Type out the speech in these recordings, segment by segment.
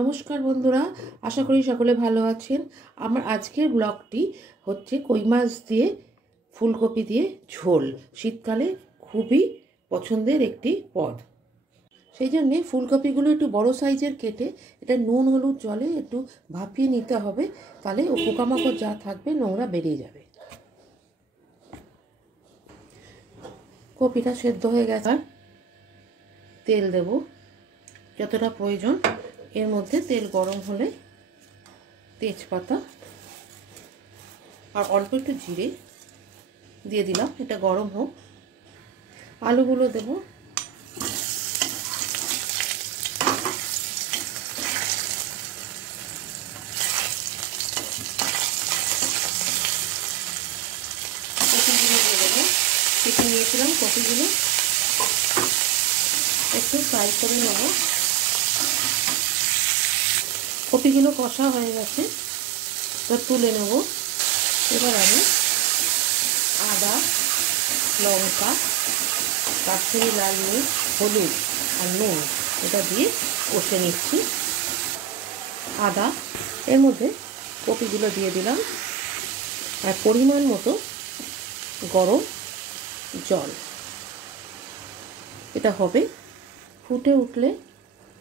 নমস্কার বন্ধুরা, আশা করি সকলে ভালো আছেন। আমার আজকের ব্লগটি হচ্ছে কই মাছ দিয়ে ফুলকপি দিয়ে ঝোল। শীতকালে খুবই পছন্দের একটি পদ। সেই জন্যে ফুলকপিগুলো একটু বড় সাইজের কেটে এটা নুন হলুদ জলে একটু ভাপিয়ে নিতে হবে, তাহলে ও পোকামাকড় যা থাকবে নোংরা বেরিয়ে যাবে। কপিটা সেদ্ধ হয়ে গেছে, তেল দেব যতটা প্রয়োজন। এর মধ্যে তেল গরম হলে তেজপাতা আর অল্প একটু জিরে দিয়ে দিলাম, এটা গরম হোক। আলুগুলো দেব, কপিগুলো দিয়ে দেবো। কেটে নিয়েছিলাম কপিগুলো একটু ফ্রাই করে নেব। কপিগুলো কষা হয়ে গেছে, এবার তুলে নেব। এবার আমি আদা, লঙ্কা, কাশ্মীরি লাল মির্চ, হলুদ আর নুন এটা দিয়ে কষে নিচ্ছি। আদা, এর মধ্যে কপিগুলো দিয়ে দিলাম আর পরিমাণ মতো গরম জল। এটা হবে, ফুটে উঠলে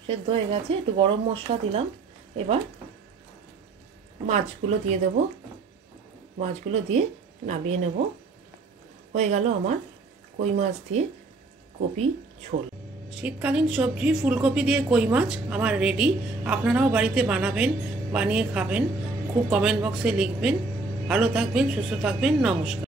সেদ্ধ হয়ে গেছে, একটু গরম মশলা দিলাম। এবার মাছগুলো দিয়ে দেব, মাছগুলো দিয়ে নামিয়ে নেব। হয়ে গেল আমার কই মাছ দিয়ে কপি ঝোল। শীতকালীন সবজি ফুলকপি দিয়ে কই মাছ আমার রেডি। আপনারাও বাড়িতে বানাবেন, বানিয়ে খাবেন। খুব কমেন্ট বক্সে লিখবেন। ভালো থাকবেন, সুস্থ থাকবেন। নমস্কার।